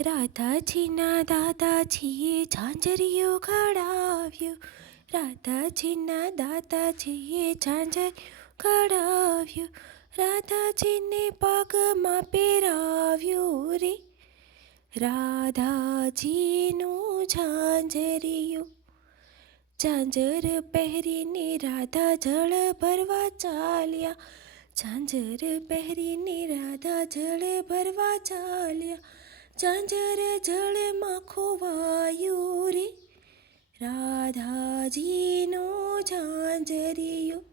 રાધાજીના દાદાજીએ ઝાંઝરિયો ઘડાવ્યો. રાધાજીના દાદાજીએ ઝાંઝરિયો ઘડાવ્યો. રાધાજીને પગમાં પહેરાવ્યું રે. રાધાજીનું ઝાંઝરિયું. ઝાંઝર પહેરીને રાધા જળ ભરવા ચાલ્યા. ઝાંઝર પહેરીને રાધા જળ ભરવા ચાલ્યા. ઝાંઝર જળમાં ખોવાયું રે. રાધાજીનું ઝાંઝરિયું.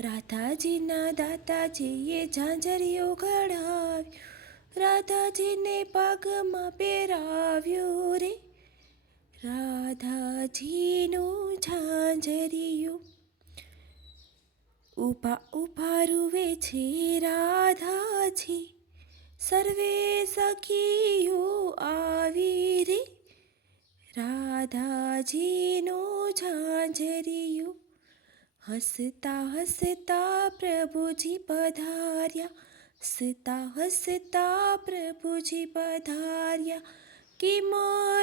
રાધાજીના દાદાજીએ ઝાંઝરિયું ઘડાવ્યું. રાધાજીને પગમાં પહેરાવ્યું રે. રાધાજીનું ઝાંઝરિયું. ઊભા ઊભા રૂવે છે રાધાજી. સર્વે સખીઓ આવી રે. રાધાજીનું ઝાંઝરિયું. હસતા હસતા પ્રભુજી પધાર્યા. હસતા હસતા પ્રભુજી પધાર્યા. કે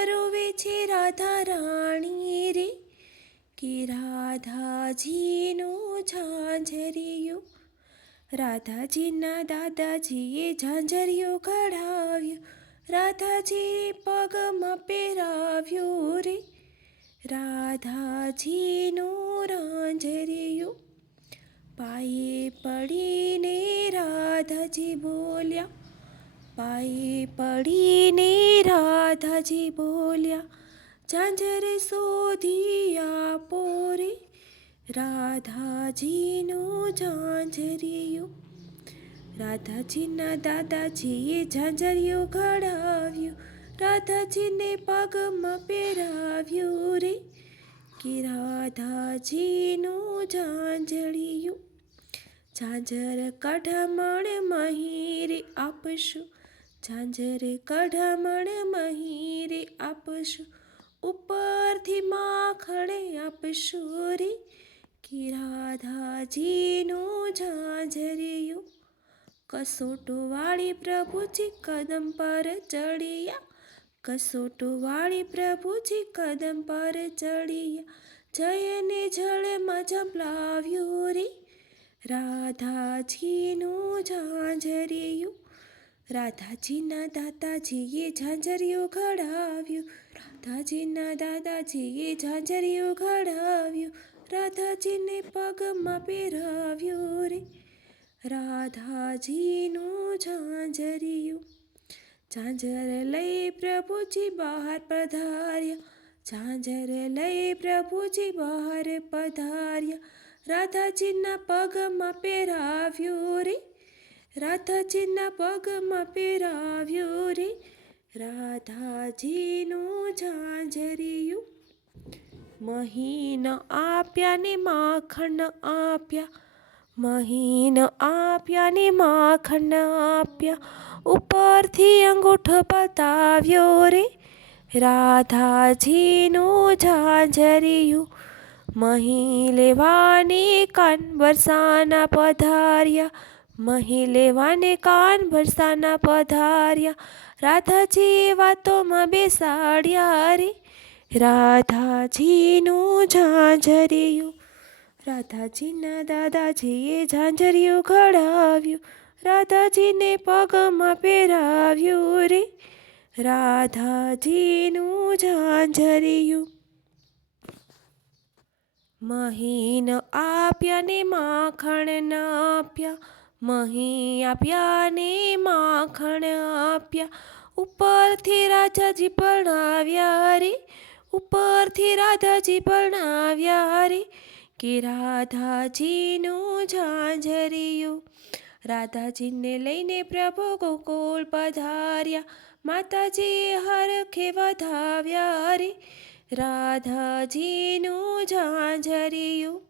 રોવે છે રાધા રાણી રે. કે રાધાજીનું ઝાંઝરિયું. રાધાજીના દાદાજીએ ઝાંઝરિયું ઘડાવ્યું. રાધાજી પગમાં પહેરાવ્યું રે. રાધાજીનું ઝાંઝરિયું. પાયે પડીને રાધાજી બોલ્યા. પાયે પડીને રાધાજી બોલ્યા. ઝાંઝર શોધી આપો રે. રાધાજીનું ઝાંઝરિયું. રાધાજીના દાદાજીએ ઝાંઝરિયું ઘડાવ્યું. રાધાજીને પગમાં પહેરાવ્યું રે. કે રાધાજીનું ઝાંઝરિયું. ઝાંઝર કઢામણ મહીરે આપશું. ઝાંઝર કઢામણ મહીરે આપશું. ઉપરથી માખણે આપશું રે. કે રાધાજીનું ઝાંઝરિયું. કસોટોવાળી પ્રભુજી કદમ પર ચડ્યા. કસોટોવાળી પ્રભુજી કદમ પર ચડ્યા. જયને જળમાં ઝંપલાવ્યું રે. રાધાજીનું ઝાંઝરિયું. રાધાજીના દાદાજીએ ઝાંઝરિયું ઘડાવ્યું. રાધાજીના દાદાજીએ ઝાંઝરિયું ઘડાવ્યું. રાધાજીને પગમાં પહેરાવ્યું રે. રાધાજીનું ઝાંઝરિયું. ઝાંઝર લઈ પ્રભુજી બહાર પધાર્યા. ઝાંઝર લઈ પ્રભુજી બહાર પધાર્યા. રાધાજીના પગમાં પહેરાવ્યું રે. રાધાજીના પગમાં પહેરાવ્યું રે. રાધાજીનું ઝાંઝરિયું. મહીન આપ્યા ને માખણ આપ્યા. મહીન આપ્યા ને માખણ આપ્યા. ઉપરથી અંગૂઠો બતાવ્યો રે. રાધાજીનું ઝાંઝરિયું. મહી લેવાને કાન વરસાના પધાર્યા. મહી લેવાને કાન વરસાના પધાર્યા. રાધાજીએ વાતોમાં બેસાડ્યા રે. રાધાજીનું ઝાંઝરિયું. રાધાજીના દાદાજીએ ઝાંઝરિયું ઘડાવ્યું. રાધાજીને પગમાં પહેરાવ્યું રે. રાધાજીનું ઝાંઝરિયું. મહીન આપ્યા ને માખણ આપ્યા. મહી આપ્યા ને માખણ આપ્યા. ઉપરથી રાધાજી પરણાવ્યા રે. ઉપરથી રાધાજી પરણાવ્યા રે. કે રાધાજીનું ઝાંઝરિયું. રાધાજીને લઈને પ્રભુ ગોકુળ પધાર્યા. માતાજીએ હરખે વધાવ્યા રે. રાધાજીનું ઝાંઝરિયું.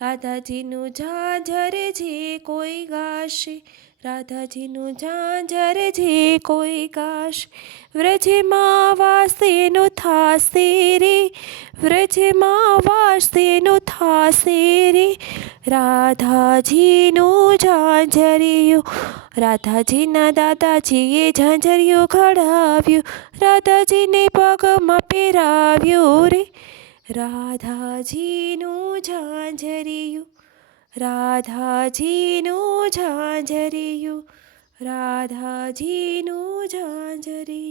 રાધાજીનું ઝાંઝર જે કોઈ ગાશે. રાધાજીનું ઝાંઝર જે કોઈ ગાશે. વ્રજમાં વાસેનો થાશે રે. વ્રજમાં વાસેનો થાશે રે. રાધાજીનું ઝાંઝરિયું. રાધાજીના દાદાજીએ ઝાંઝરિયું ઘડાવ્યું, રાધાજીને પગમાં પહેરાવ્યું રે. રાધાજીનું ઝાંઝરિયું, રાધાજીનું ઝાંઝરિયું, રાધાજીનું ઝાંઝરિયું.